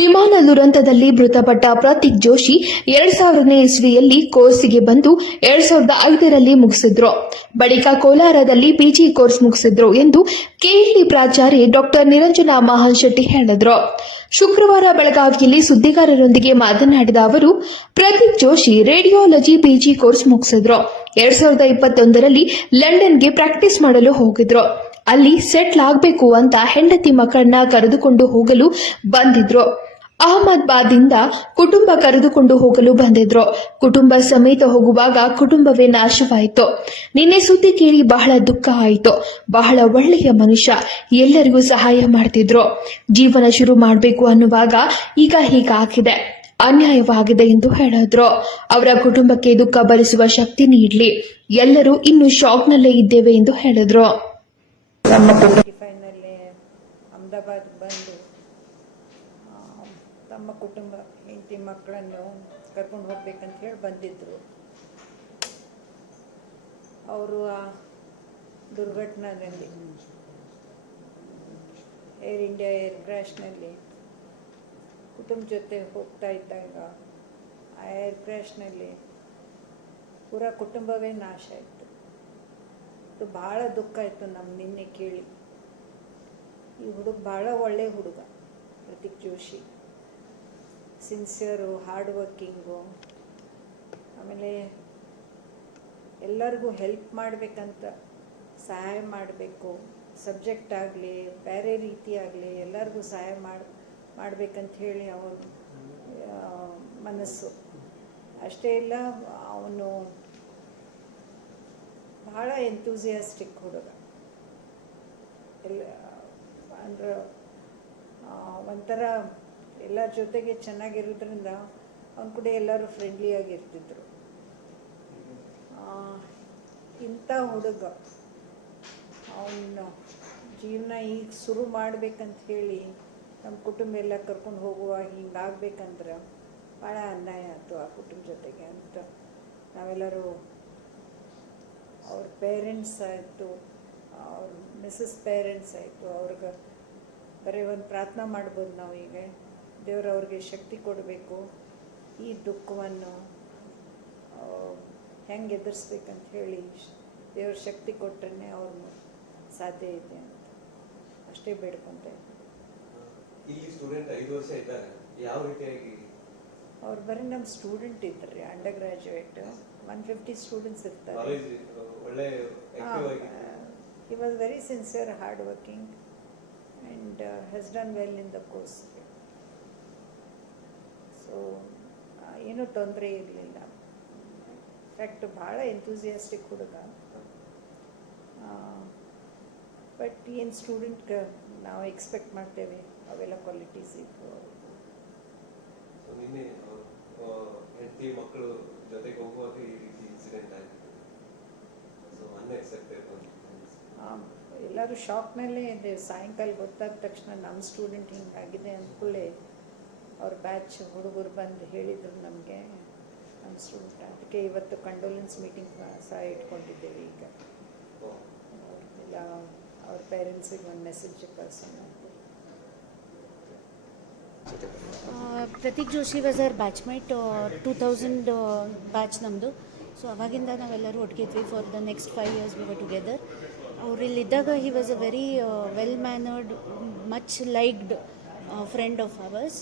ವಿಮಾನ ದುರಂತದಲ್ಲಿ ಮೃತಪಟ್ಟ ಪ್ರತೀಕ್ ಜೋಶಿ ಎರಡ್ ಸಾವಿರನೇ ಇಸ್ವಿಯಲ್ಲಿ ಕೋರ್ಸ್ಗೆ ಬಂದು ಎರಡ್ ಸಾವಿರದ ಐದರಲ್ಲಿ ಮುಗಿಸಿದ್ರು. ಬಳಿಕ ಕೋಲಾರದಲ್ಲಿ ಪಿಜಿ ಕೋರ್ಸ್ ಮುಗಿಸಿದ್ರು ಎಂದು ಕೆಎಲ್ಇ ಪ್ರಾಚಾರ್ಯ ಡಾಕ್ಟರ್ ನಿರಂಜನ ಮಹಾನ್ ಶೆಟ್ಟಿ ಹೇಳಿದ್ರು. ಶುಕ್ರವಾರ ಬೆಳಗಾವಿಯಲ್ಲಿ ಸುದ್ದಿಗಾರರೊಂದಿಗೆ ಮಾತನಾಡಿದ ಅವರು, Prateek Joshi radiology PG course ಮುಗಿಸಿದ್ರು. ಎರಡ್ ಸಾವಿರದ ಇಪ್ಪತ್ತೊಂದರಲ್ಲಿ ಲಂಡನ್ಗೆ ಪ್ರಾಕ್ಟೀಸ್ ಮಾಡಲು ಹೋಗಿದ್ರು. ಅಲ್ಲಿ ಸೆಟ್ಲ್ ಆಗಬೇಕು ಅಂತ ಹೆಂಡತಿ ಮಕ್ಕಳನ್ನ ಕರೆದುಕೊಂಡು ಹೋಗಲು ಬಂದಿದ್ರು. ಅಹಮದಾಬಾದಿಂದ ಕುಟುಂಬ ಕರೆದುಕೊಂಡು ಹೋಗಲು ಬಂದಿದ್ರು. ಕುಟುಂಬ ಸಮೇತ ಹೋಗುವಾಗ ಕುಟುಂಬವೇ ನಾಶವಾಯಿತು. ನಿನ್ನೆ ಸುದ್ದಿ ಕೇಳಿ ಬಹಳ ದುಃಖ ಆಯಿತು. ಬಹಳ ಒಳ್ಳೆಯ ಮನುಷ್ಯ. ಎಲ್ಲರಿಗೂ ಸಹಾಯ ಮಾಡ್ತಿದ್ರು. ಜೀವನ ಶುರು ಮಾಡಬೇಕು ಅನ್ನುವಾಗ ಈಗ ಹೀಗಾಗಿದೆ ಅನ್ಯಾಯವಾಗಿದೆ ಎಂದು ಹೇಳಿದ್ರು. ಅವರ ಕುಟುಂಬಕ್ಕೆ ದುಃಖ ಭರಿಸುವ ಶಕ್ತಿ ನೀಡಲಿ. ಎಲ್ಲರೂ ಇನ್ನು ಶಾಕ್ನಲ್ಲೇ ಇದ್ದೇವೆ ಎಂದು ಹೇಳಿದ್ರು ನಮ್ಮ ಫೈನಲ್ಲಿ ಅಹಮದಾಬಾದ್ ಬಂದು ಆ, ತಮ್ಮ ಕುಟುಂಬ, ಹೆಂಡತಿ ಮಕ್ಕಳನ್ನು ಕರ್ಕೊಂಡು ಹೋಗ್ಬೇಕಂತ ಹೇಳಿ ಬಂದಿದ್ದರು ಅವರು ಆ ದುರ್ಘಟನಾದಲ್ಲಿ ಏರ್ ಇಂಡಿಯಾ ಏರ್ ಕ್ರ್ಯಾಶ್ನಲ್ಲಿ ಕುಟುಂಬ ಜೊತೆ ಹೋಗ್ತಾ ಇದ್ದಾಗ ಆ ಏರ್ ಕ್ರ್ಯಾಶ್ನಲ್ಲಿ ಪೂರ ಕುಟುಂಬವೇ ನಾಶ ಆಯಿತು. ಅದು ಭಾಳ ದುಃಖ ಆಯಿತು ನಮ್ಮ ನಿನ್ನೆ ಕೇಳಿ. ಈ ಹುಡುಗ ಭಾಳ ಒಳ್ಳೆಯ ಹುಡುಗ Prateek Joshi. Sincere, hard working, ಆಮೇಲೆ ಎಲ್ಲರಿಗೂ ಹೆಲ್ಪ್ ಮಾಡಬೇಕಂತ ಸಹಾಯ ಮಾಡಬೇಕು. ಸಬ್ಜೆಕ್ಟ್ ಆಗಲಿ, ಬೇರೆ ರೀತಿ ಆಗಲಿ, ಎಲ್ಲರಿಗೂ ಸಹಾಯ ಮಾಡಿ, ಮಾಡಬೇಕಂತ ಹೇಳಿ ಅವನು ಮನಸ್ಸು. ಅಷ್ಟೇ ಇಲ್ಲ, ಅವನು ಭಾಳ ಎಂತೂಸಿಯಾಸ್ಟಿಕ್ ಹುಡುಗ. ಎಲ್ಲ, ಅಂದ್ರೆ ಒಂಥರ ಎಲ್ಲರ ಜೊತೆಗೆ ಚೆನ್ನಾಗಿರೋದ್ರಿಂದ ಅವ್ನ ಕೂಡ ಎಲ್ಲರೂ ಫ್ರೆಂಡ್ಲಿಯಾಗಿರ್ತಿದ್ರು ಇಂಥ ಹುಡುಗ, ಅವನು ಜೀವನ ಈಗ ಶುರು ಮಾಡ್ಬೇಕಂತ ಹೇಳಿ ನಮ್ಮ ಕುಟುಂಬ ಎಲ್ಲ ಕರ್ಕೊಂಡು ಹೋಗುವ ಹಿಂಗಾಗ್ಬೇಕಂದ್ರೆ ಭಾಳ ಅನ್ಯಾಯ ಆಯಿತು ಆ ಕುಟುಂಬ ಜೊತೆಗೆ ಅಂತ ನಾವೆಲ್ಲರೂ ಅವ್ರ ಪೇರೆಂಟ್ಸ್ ಆಯಿತು, ಅವ್ರ ಮಿಸ್ಸಸ್ ಪೇರೆಂಟ್ಸ್ ಆಯಿತು, ಅವ್ರಿಗೆ ಬರೀ ಒಂದು ಪ್ರಾರ್ಥನೆ ಮಾಡ್ಬೋದು ನಾವು ಈಗ ದೇವರು ಅವ್ರಿಗೆ ಶಕ್ತಿ ಕೊಡಬೇಕು. ಈ ದುಃಖವನ್ನು ಹೆಂಗೆ ಎದುರಿಸ್ಬೇಕಂತ ಹೇಳಿ ದೇವ್ರ ಶಕ್ತಿ ಕೊಟ್ಟರೆ ಅವ್ರ ಸಾಧ್ಯ ಇದೆ ಅಂತ. ಅಷ್ಟೇ ಬೇಡ್ಕೊಂತ. ಇಲ್ಲಿ ಸ್ಟೂಡೆಂಟ್ ಐದು ವರ್ಷ ಇದ್ದಾರೆ. ಯಾವ ರೀತಿಯಾಗಿ? ಅವ್ರು ಬರೀ ನಮ್ಮ ಸ್ಟೂಡೆಂಟ್ ಇದ್ದಾರೆ undergraduate one fifty students ಇರ್ತಾರೆ. He was very sincere hard working very he's done well in the course course. So ಏನೂ ತೊಂದರೆ ಇರಲಿಲ್ಲ. ಫ್ಯಾಕ್ಟ್ ಭಾಳ ಎಂಥೂಸಿಯಾಸ್ಟಿಕ್ ಹುಡುಗ. ಬಟ್ ಏನು ಸ್ಟೂಡೆಂಟ್ ನಾವು ಎಕ್ಸ್ಪೆಕ್ಟ್ ಮಾಡ್ತೇವೆ ಅವೆಲ್ಲ ಕ್ವಾಲಿಟೀಸ್ ಇತ್ತು ಹೆಂಡತಿ ಮಕ್ಕಳು ಜೊತೆಗೆ ಹೋಗುವಾಗ ಈ ರೀತಿ ಇನ್ಸಿಡೆಂಟ್ ಆಯ್ತು. ಸೊ ಅನ್ಎಕ್ಸೆಪ್ಟೆಡ್ ಎಲ್ಲರೂ ಶಾಪ್ನಲ್ಲೇ ಇದೆ ಸಾಯಂಕಾಲ ಗೊತ್ತಾದ ತಕ್ಷಣ ನಮ್ಮ ಸ್ಟೂಡೆಂಟ್ ಹಿಂಗಾಗಿದೆ ಅಂದ್ಕೊಳ್ಳೆ ಅವ್ರ ಬ್ಯಾಚ್ ಹುಡುಗರು ಬಂದು ಹೇಳಿದರು ನಮಗೆ. ನಮ್ಮ ಸ್ಟೂಡೆಂಟ್ ಅದಕ್ಕೆ ಇವತ್ತು ಕಂಡೋಲೆನ್ಸ್ ಮೀಟಿಂಗ್ ಸಹ ಇಟ್ಕೊಂಡಿದ್ದೇವೆ ಈಗ. ಎಲ್ಲ ಅವ್ರ ಪೇರೆಂಟ್ಸಿಗೆ ಒಂದು message ಕಳ್ಸೋಣ Prateek Joshi was our batchmate two thousand batch ನಮ್ಮದು ಸೊ ಅವಾಗಿಂದ ನಾವೆಲ್ಲರೂ ಒಟ್ಟಿಗಿದ್ವಿ for the next five years we were together ಅವ್ರು ಇಲ್ಲಿದ್ದಾಗ he was a very well mannered much liked friend of ours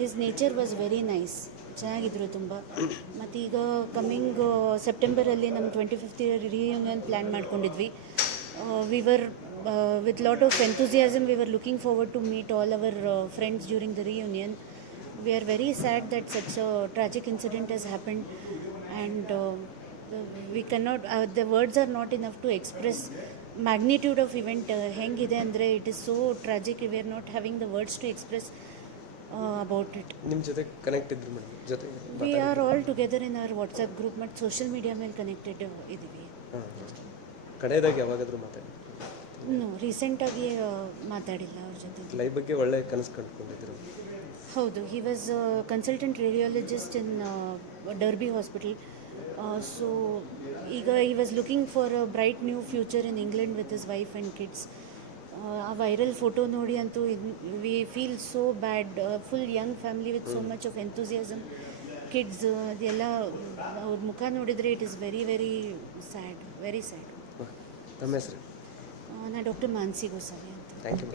his nature was very nice ಚೆನ್ನಾಗಿದ್ರು ತುಂಬ. ಮತ್ತು ಈಗ coming ಸೆಪ್ಟೆಂಬರಲ್ಲಿ ನಮ್ಮ twenty fifth year reunion plan ಮಾಡ್ಕೊಂಡಿದ್ವಿ. We were with lot of enthusiasm we were looking forward to meet all our friends during the reunion we are very sad that such tragic incident has happen and we can not the words are not in to express magnitude of event ಹೆಂಗಿದೆ ಅಂದರೆ it is so tragic we are not having the words to express uh, it ನಿಮ್ಮ ಜೊತೆ connect ಇದ್ರು madam ಜೊತೆ we are all together in our whatsapp group ಮತ್ತು social media ಮೇಲೆ connected ಇದ್ದೀವಿ. ಹಾಂ ಕಡೆಯದಾಗಿ ಯಾವಾಗಾದರೂ ಮಾತಾಡಿ ನೋ ರೀಸೆಂಟಾಗಿ ಮಾತಾಡಿಲ್ಲ ಅವ್ರ ಜೊತೆ. ಲೈಫ್ ಬಗ್ಗೆ ಒಳ್ಳೆ ಕನಸು ಕಂಡುಕೊಂಡಿದ್ರು ಹೌದು he was consultant radiologist in Derby hospital so ಈಗ he was looking for a bright new future in England with his wife and kids ಆ ವೈರಲ್ ಫೋಟೋ ನೋಡಿ ಅಂತೂ we feel so bad full young family with so much of enthusiasm kids ಅದೆಲ್ಲ ಅವ್ರ ಮುಖ ನೋಡಿದರೆ it is very very sad very sad ನಾನು ಹೆಸರು? Doctor Mansi Gosari ಅಂತ. Thank you